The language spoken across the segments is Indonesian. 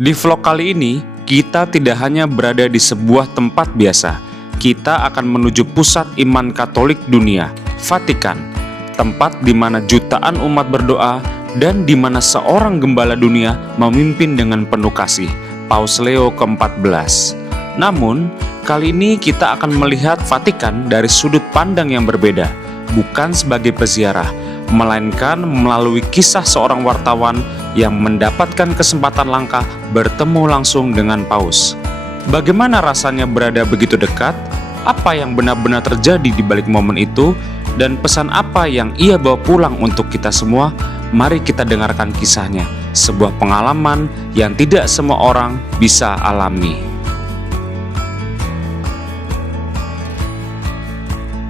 Di vlog kali ini, kita tidak hanya berada di sebuah tempat biasa. Kita akan menuju pusat iman Katolik dunia, Vatikan, tempat di mana jutaan umat berdoa dan di mana seorang gembala dunia memimpin dengan penuh kasih, Paus Leo ke-14. Namun, kali ini kita akan melihat Vatikan dari sudut pandang yang berbeda, bukan sebagai peziarah, melainkan melalui kisah seorang wartawan yang mendapatkan kesempatan langka bertemu langsung dengan Paus. Bagaimana rasanya berada begitu dekat? Apa yang benar-benar terjadi di balik momen itu? Dan pesan apa yang ia bawa pulang untuk kita semua? Mari kita dengarkan kisahnya. Sebuah pengalaman yang tidak semua orang bisa alami.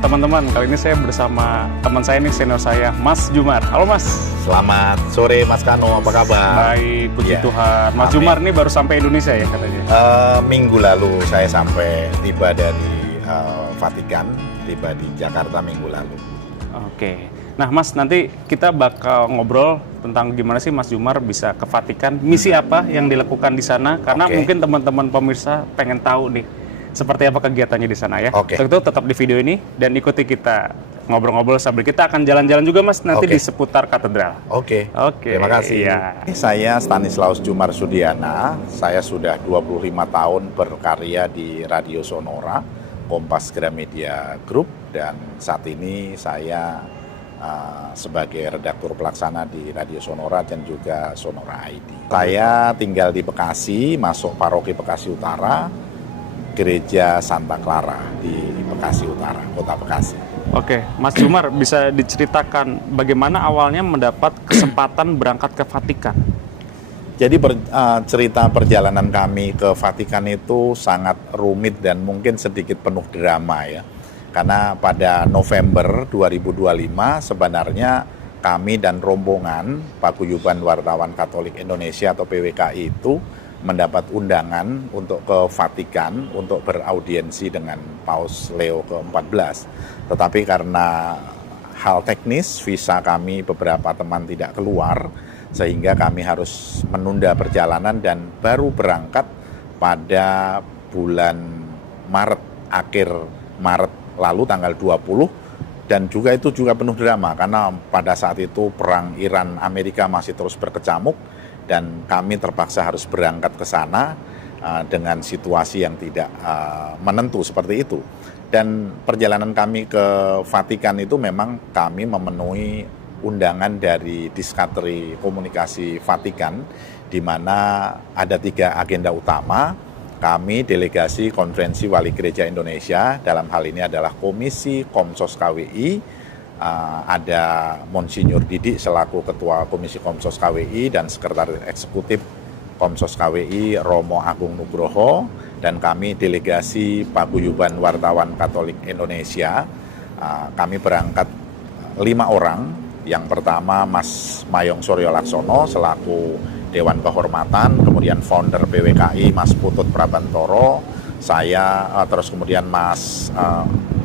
Teman-teman, kali ini saya bersama teman saya nih, senior saya, Mas Jumar. Halo Mas. Selamat sore Mas Kano, apa kabar? Baik, puji Ya. Tuhan. Mas Amin. Jumar ini baru sampai Indonesia ya katanya? Minggu lalu saya sampai tiba dari Vatikan, tiba di Jakarta minggu lalu. Oke. Nah Mas, nanti kita bakal ngobrol tentang gimana sih Mas Jumar bisa ke Vatikan. Misi apa yang dilakukan di sana? Karena Oke. mungkin teman-teman pemirsa pengen tahu nih seperti apa kegiatannya di sana ya. Oke. Untuk itu tetap di video ini dan ikuti kita ngobrol-ngobrol sambil kita akan jalan-jalan juga Mas nanti Oke. di seputar katedral. Oke, Oke, terima kasih. iya. Saya Stanislaus Jumar Sudiana, saya sudah 25 tahun berkarya di Radio Sonora, Kompas Gramedia Group, dan saat ini saya sebagai redaktur pelaksana di Radio Sonora dan juga Sonora ID. Saya tinggal di Bekasi, masuk paroki Bekasi Utara, Gereja Santa Clara di Bekasi Utara, Kota Bekasi. Oke, Mas Jumar bisa diceritakan bagaimana awalnya mendapat kesempatan berangkat ke Vatikan? Jadi cerita perjalanan kami ke Vatikan itu sangat rumit dan mungkin sedikit penuh drama ya. Karena pada November 2025 sebenarnya kami dan rombongan Paguyuban Wartawan Katolik Indonesia atau PWKI itu mendapat undangan untuk ke Vatikan untuk beraudiensi dengan Paus Leo ke-14. Tetapi karena hal teknis, visa kami beberapa teman tidak keluar, sehingga kami harus menunda perjalanan dan baru berangkat pada bulan Maret, akhir Maret lalu tanggal 20, dan juga itu juga penuh drama karena pada saat itu perang Iran-Amerika masih terus berkecamuk dan kami terpaksa harus berangkat ke sana dengan situasi yang tidak menentu seperti itu. Dan perjalanan kami ke Vatikan itu memang kami memenuhi undangan dari Diskateri Komunikasi Vatikan, di mana ada 3 agenda utama. Kami delegasi Konferensi Wali Gereja Indonesia, dalam hal ini adalah Komisi Komsos KWI, ada Monsinyur Didik selaku Ketua Komisi Komsos KWI dan Sekretaris Eksekutif Komsos KWI Romo Agung Nugroho, dan kami delegasi Paguyuban Wartawan Katolik Indonesia. Kami berangkat 5 orang. Yang pertama Mas Mayong Suryo Laksono selaku Dewan Kehormatan, kemudian founder PWKI Mas Putut Prabantoro, saya, terus kemudian Mas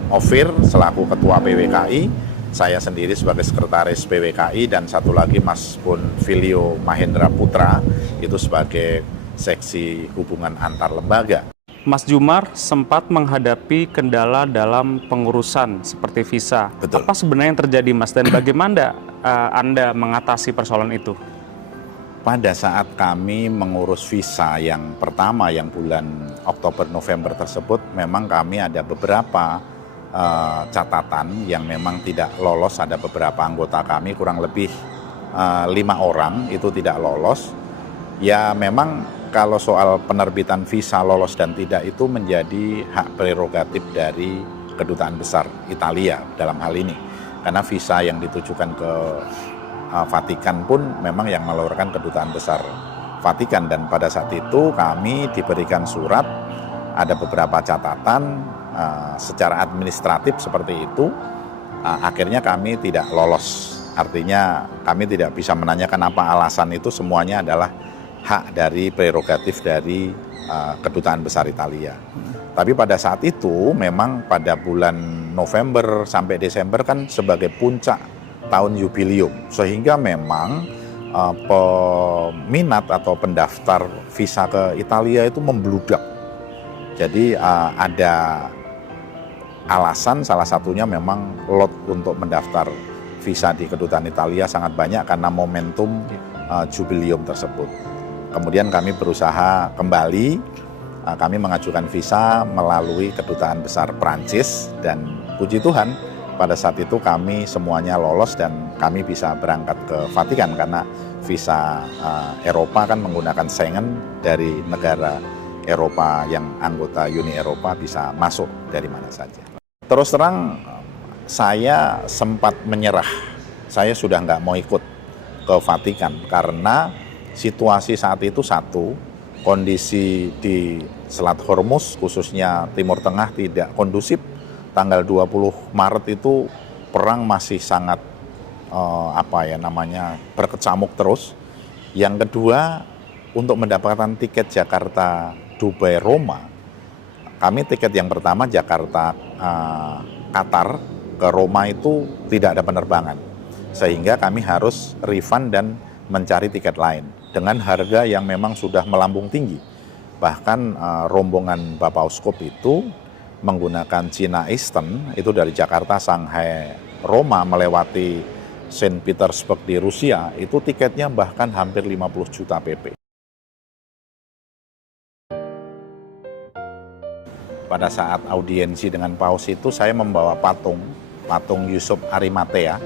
Ofir selaku Ketua PWKI, saya sendiri sebagai Sekretaris PWKI, dan satu lagi Mas Filio Mahendra Putra itu sebagai Seksi Hubungan Antar Lembaga. Mas Jumar sempat menghadapi kendala dalam pengurusan seperti visa. Betul. Apa sebenarnya yang terjadi Mas dan bagaimana Anda mengatasi persoalan itu? Pada saat kami mengurus visa yang pertama yang bulan Oktober-November tersebut, memang kami ada beberapa catatan yang memang tidak lolos. Ada beberapa anggota kami, kurang lebih 5 orang itu tidak lolos. Ya memang kalau soal penerbitan visa lolos dan tidak itu menjadi hak prerogatif dari Kedutaan Besar Italia dalam hal ini. Karena visa yang ditujukan ke Vatikan pun memang yang mengeluarkan Kedutaan Besar Vatikan, dan pada saat itu kami diberikan surat, ada beberapa catatan secara administratif seperti itu, akhirnya kami tidak lolos. Artinya kami tidak bisa menanyakan apa alasan itu, semuanya adalah hak dari prerogatif dari Kedutaan Besar Italia. Tapi pada saat itu memang pada bulan November sampai Desember kan sebagai puncak tahun jubilium, sehingga memang peminat atau pendaftar visa ke Italia itu membludak. Jadi ada alasan, salah satunya memang lot untuk mendaftar visa di kedutaan Italia sangat banyak karena momentum jubileum tersebut. Kemudian kami berusaha kembali, kami mengajukan visa melalui kedutaan besar Prancis dan puji Tuhan pada saat itu kami semuanya lolos dan kami bisa berangkat ke Vatikan karena visa Eropa kan menggunakan Schengen, dari negara Eropa yang anggota Uni Eropa bisa masuk dari mana saja. Terus terang saya sempat menyerah, saya sudah nggak mau ikut ke Vatikan karena situasi saat itu satu, kondisi di Selat Hormuz khususnya Timur Tengah tidak kondusif. Tanggal 20 Maret itu perang masih sangat berkecamuk terus. Yang kedua, untuk mendapatkan tiket Jakarta Dubai Roma, kami tiket yang pertama Jakarta Qatar ke Roma itu tidak ada penerbangan, sehingga kami harus refund dan mencari tiket lain dengan harga yang memang sudah melambung tinggi. Bahkan rombongan Bapak Uskup itu menggunakan China Eastern, itu dari Jakarta, Shanghai, Roma melewati Saint Petersburg di Rusia, itu tiketnya bahkan hampir 50 juta PP. Pada saat audiensi dengan Paus itu saya membawa patung Yusuf Arimatea,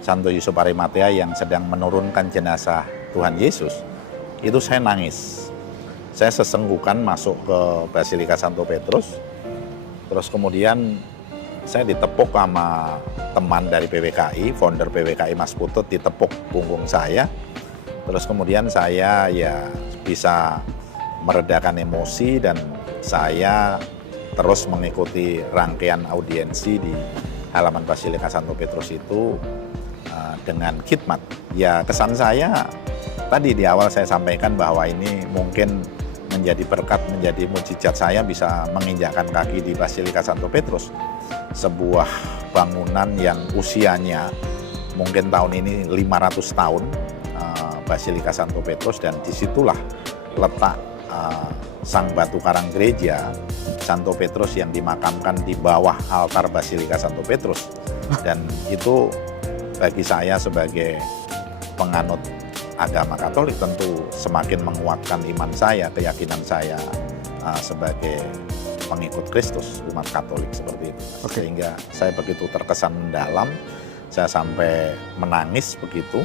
Santo Yusuf Arimatea yang sedang menurunkan jenazah Tuhan Yesus. Itu saya nangis. Saya sesenggukan masuk ke Basilika Santo Petrus, terus kemudian saya ditepuk sama teman dari PWKI, founder PWKI Mas Putut, ditepuk punggung saya. Terus kemudian saya ya bisa meredakan emosi dan saya terus mengikuti rangkaian audiensi di halaman Basilika Santo Petrus itu dengan khidmat. Ya kesan saya tadi di awal saya sampaikan bahwa ini mungkin menjadi berkat, menjadi mukjizat saya bisa menginjakkan kaki di Basilika Santo Petrus. Sebuah bangunan yang usianya mungkin tahun ini 500 tahun, Basilika Santo Petrus, dan disitulah letak sang batu karang gereja Santo Petrus yang dimakamkan di bawah altar Basilika Santo Petrus. Dan itu bagi saya sebagai penganut agama Katolik tentu semakin menguatkan iman saya, keyakinan saya sebagai pengikut Kristus, umat Katolik seperti itu. Sehingga saya begitu terkesan mendalam, saya sampai menangis begitu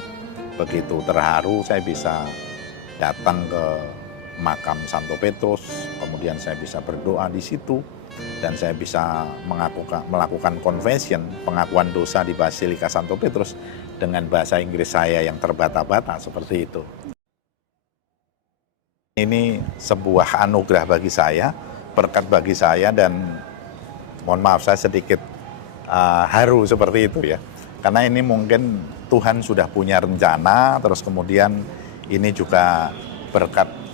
terharu saya bisa datang ke makam Santo Petrus, kemudian saya bisa berdoa di situ, dan saya bisa melakukan confession, pengakuan dosa di Basilika Santo Petrus dengan bahasa Inggris saya yang terbata-bata seperti itu. Ini sebuah anugerah bagi saya, berkat bagi saya, dan mohon maaf saya sedikit haru seperti itu ya. Karena ini mungkin Tuhan sudah punya rencana, terus kemudian ini juga berkat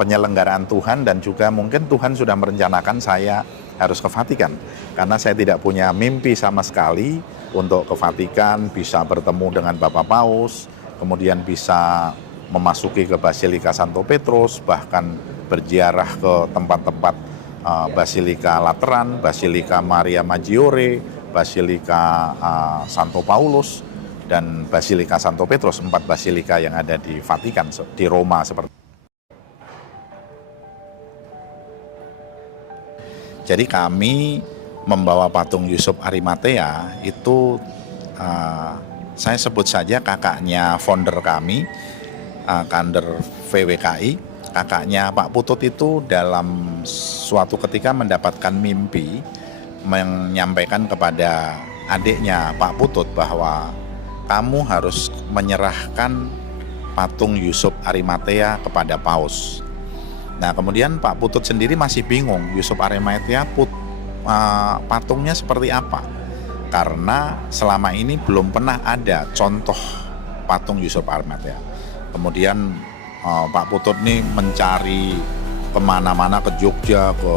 penyelenggaraan Tuhan, dan juga mungkin Tuhan sudah merencanakan saya harus ke Vatikan. Karena saya tidak punya mimpi sama sekali untuk ke Vatikan, bisa bertemu dengan Bapak Paus, kemudian bisa memasuki ke Basilika Santo Petrus, bahkan berziarah ke tempat-tempat Basilika Lateran, Basilika Maria Maggiore, Basilika Santo Paulus, dan Basilika Santo Petrus, 4 basilika yang ada di Vatikan, di Roma seperti. Jadi kami membawa patung Yusuf Arimatea itu saya sebut saja kakaknya founder kami, kader VWKI, kakaknya Pak Putut itu dalam suatu ketika mendapatkan mimpi menyampaikan kepada adiknya Pak Putut bahwa kamu harus menyerahkan patung Yusuf Arimatea kepada Paus. Nah kemudian Pak Putut sendiri masih bingung Yusuf Arimatea patungnya seperti apa, karena selama ini belum pernah ada contoh patung Yusuf Arimatea. Kemudian Pak Putut nih mencari kemana-mana, ke Jogja, ke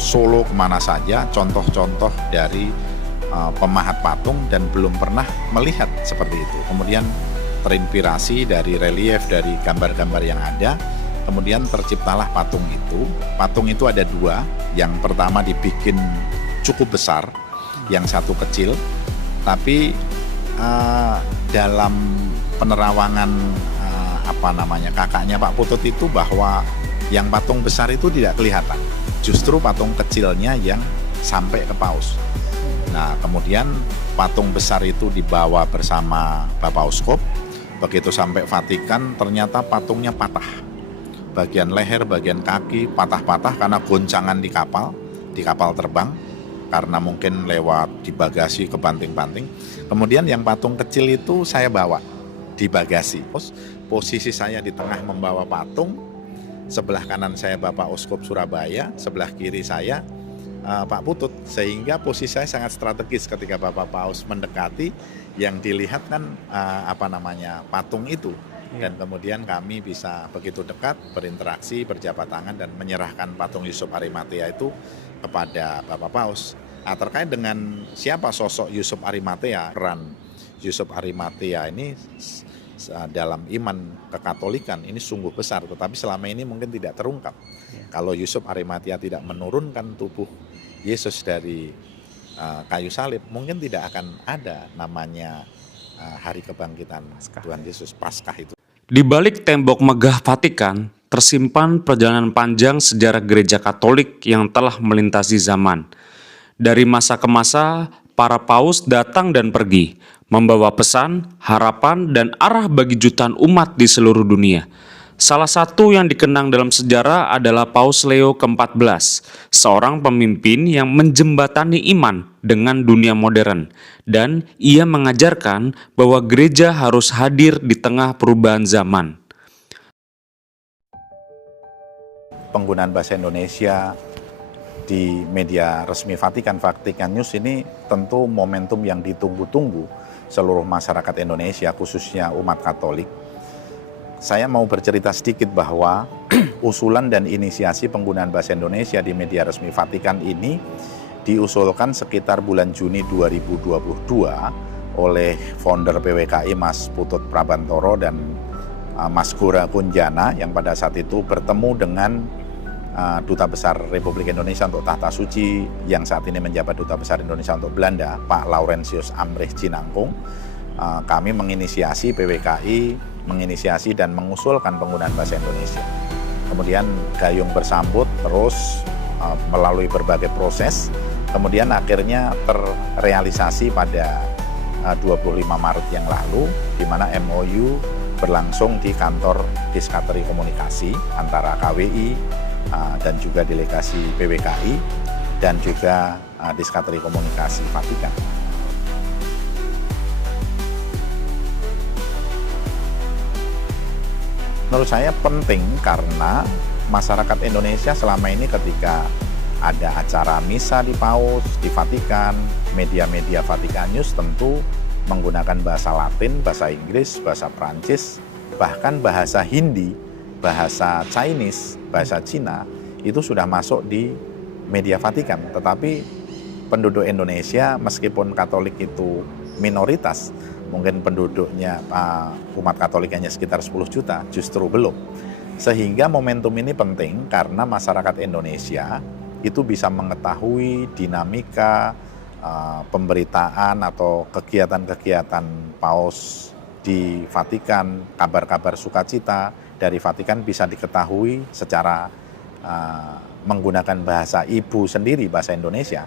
Solo, kemana saja contoh-contoh dari pemahat patung, dan belum pernah melihat seperti itu. Kemudian terinspirasi dari relief, dari gambar-gambar yang ada. Kemudian terciptalah patung itu. Patung itu ada dua. Yang pertama dibikin cukup besar, yang satu kecil. Tapi dalam penerawangan kakaknya Pak Putut itu, bahwa yang patung besar itu tidak kelihatan. Justru patung kecilnya yang sampai ke paus. Nah, kemudian patung besar itu dibawa bersama Bapak Uskup. Begitu sampai Vatikan, ternyata patungnya patah. Bagian leher, bagian kaki patah-patah karena goncangan di kapal terbang, karena mungkin lewat di bagasi kebanting-banting. Kemudian yang patung kecil itu saya bawa di bagasi. Posisi saya di tengah membawa patung, sebelah kanan saya Bapak Uskup Surabaya, sebelah kiri saya Pak Putut, sehingga posisi saya sangat strategis ketika Bapak Paus mendekati, yang dilihat kan patung itu. Dan kemudian kami bisa begitu dekat berinteraksi, berjabat tangan, dan menyerahkan patung Yusuf Arimatea itu kepada Bapak Paus. Nah, terkait dengan siapa sosok Yusuf Arimatea, peran Yusuf Arimatea ini dalam iman kekatolikan ini sungguh besar, tetapi selama ini mungkin tidak terungkap. Kalau Yusuf Arimatea tidak menurunkan tubuh Yesus dari kayu salib, mungkin tidak akan ada namanya hari kebangkitan Tuhan Yesus, Paskah itu. Di balik tembok megah Vatikan, tersimpan perjalanan panjang sejarah gereja Katolik yang telah melintasi zaman. Dari masa ke masa, para paus datang dan pergi, membawa pesan, harapan, dan arah bagi jutaan umat di seluruh dunia. Salah satu yang dikenang dalam sejarah adalah Paus Leo ke-14, seorang pemimpin yang menjembatani iman dengan dunia modern, dan ia mengajarkan bahwa gereja harus hadir di tengah perubahan zaman. Penggunaan bahasa Indonesia di media resmi Vatikan, Vatikan News ini tentu momentum yang ditunggu-tunggu seluruh masyarakat Indonesia, khususnya umat Katolik. Saya mau bercerita sedikit bahwa usulan dan inisiasi penggunaan bahasa Indonesia di media resmi Vatikan ini diusulkan sekitar bulan Juni 2022 oleh founder PWKI Mas Putut Prabantoro dan Mas Gora Kunjana, yang pada saat itu bertemu dengan Duta Besar Republik Indonesia untuk Tahta Suci yang saat ini menjabat Duta Besar Indonesia untuk Belanda, Pak Laurentius Amrih Cinangkung. Kami menginisiasi, PWKI menginisiasi dan mengusulkan penggunaan bahasa Indonesia. Kemudian gayung bersambut terus melalui berbagai proses, kemudian akhirnya terrealisasi pada 25 Maret yang lalu, di mana MOU berlangsung di kantor Diskateri Komunikasi antara KWI dan juga delegasi PWKI dan juga Diskateri Komunikasi Vatikan. Menurut saya penting karena masyarakat Indonesia selama ini ketika ada acara misa di Paus, di Vatikan, media-media Vatikan News tentu menggunakan bahasa Latin, bahasa Inggris, bahasa Prancis, bahkan bahasa Hindi, bahasa Chinese, bahasa Cina, itu sudah masuk di media Vatikan. Tetapi penduduk Indonesia meskipun Katolik itu minoritas, mungkin penduduknya umat Katolik hanya sekitar 10 juta, justru belum. Sehingga momentum ini penting karena masyarakat Indonesia itu bisa mengetahui dinamika pemberitaan atau kegiatan-kegiatan Paus di Vatikan, kabar-kabar sukacita dari Vatikan bisa diketahui secara menggunakan bahasa ibu sendiri, bahasa Indonesia.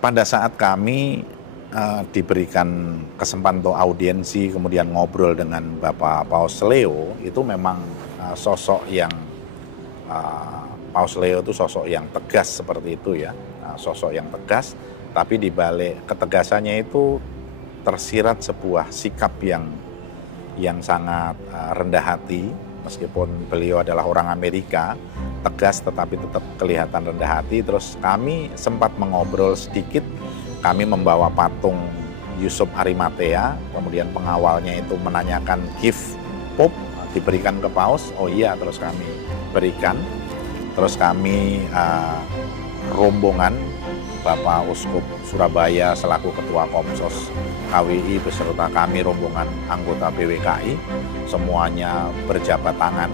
Pada saat kami diberikan kesempatan untuk audiensi, kemudian ngobrol dengan Bapak Paus Leo, itu memang sosok yang Paus Leo itu sosok yang tegas seperti itu ya, sosok yang tegas, tapi di balik ketegasannya itu tersirat sebuah sikap yang sangat rendah hati, meskipun beliau adalah orang Amerika, tegas tetapi tetap kelihatan rendah hati. Terus kami sempat mengobrol sedikit, kami membawa patung Yusuf Arimatea, kemudian pengawalnya itu menanyakan gift Pope diberikan ke Paus, oh iya, terus kami berikan. Terus kami rombongan Bapak Uskup Surabaya selaku Ketua Komsos KWI beserta kami rombongan anggota BWKI semuanya berjabat tangan,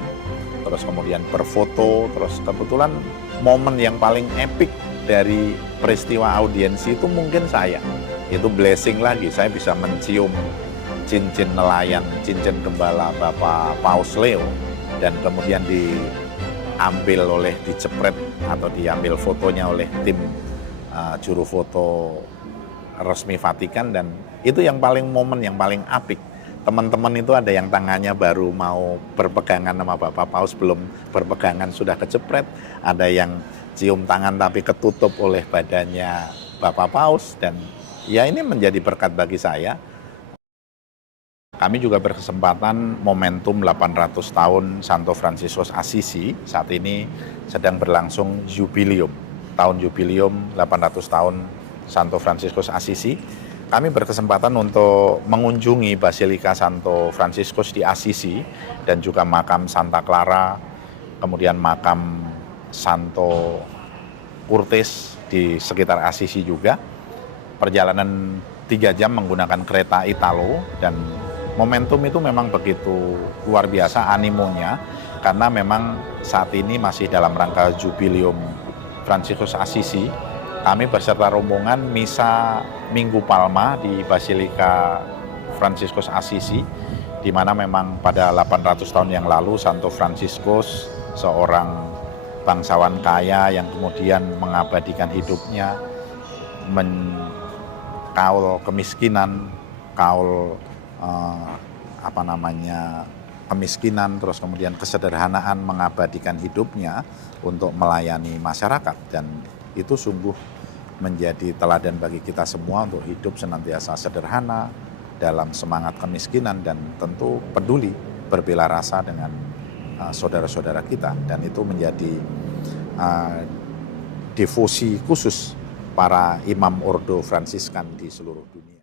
terus kemudian berfoto. Terus kebetulan momen yang paling epik dari peristiwa audiensi itu mungkin itu blessing lagi, saya bisa mencium cincin nelayan, cincin gembala Bapak Paus Leo, dan kemudian dicepret atau diambil fotonya oleh tim juru foto resmi Vatikan. Dan itu yang paling momen yang paling apik. Teman-teman itu ada yang tangannya baru mau berpegangan sama Bapak Paus, belum berpegangan sudah kecepret, ada yang cium tangan tapi ketutup oleh badannya Bapak Paus. Dan ya ini menjadi berkat bagi saya. Kami juga berkesempatan momentum 800 tahun Santo Fransiskus Assisi, saat ini sedang berlangsung tahun jubileum 800 tahun Santo Fransiskus Assisi. Kami berkesempatan untuk mengunjungi Basilika Santo Fransiskus di Assisi dan juga makam Santa Clara, kemudian makam Santo Curtis di sekitar Assisi juga. Perjalanan 3 jam menggunakan kereta Italo, dan momentum itu memang begitu luar biasa animonya, karena memang saat ini masih dalam rangka jubileum Fransiskus Assisi. Kami beserta rombongan misa Minggu Palma di Basilika Fransiskus Assisi, di mana memang pada 800 tahun yang lalu Santo Fransiskus, seorang bangsawan kaya yang kemudian mengabadikan hidupnya, kaul kemiskinan, kemiskinan, terus kemudian kesederhanaan, mengabadikan hidupnya untuk melayani masyarakat. Dan itu sungguh menjadi teladan bagi kita semua untuk hidup senantiasa sederhana dalam semangat kemiskinan, dan tentu peduli berbela rasa dengan saudara-saudara kita. Dan itu menjadi devosi khusus para imam ordo Fransiskan di seluruh dunia.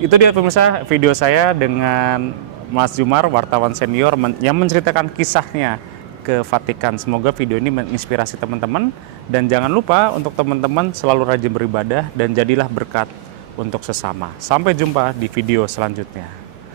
Itu dia pemirsa video saya dengan Mas Jumar, wartawan senior yang menceritakan kisahnya ke Vatikan. Semoga video ini menginspirasi teman-teman, dan jangan lupa untuk teman-teman selalu rajin beribadah dan jadilah berkat untuk sesama. Sampai jumpa di video selanjutnya.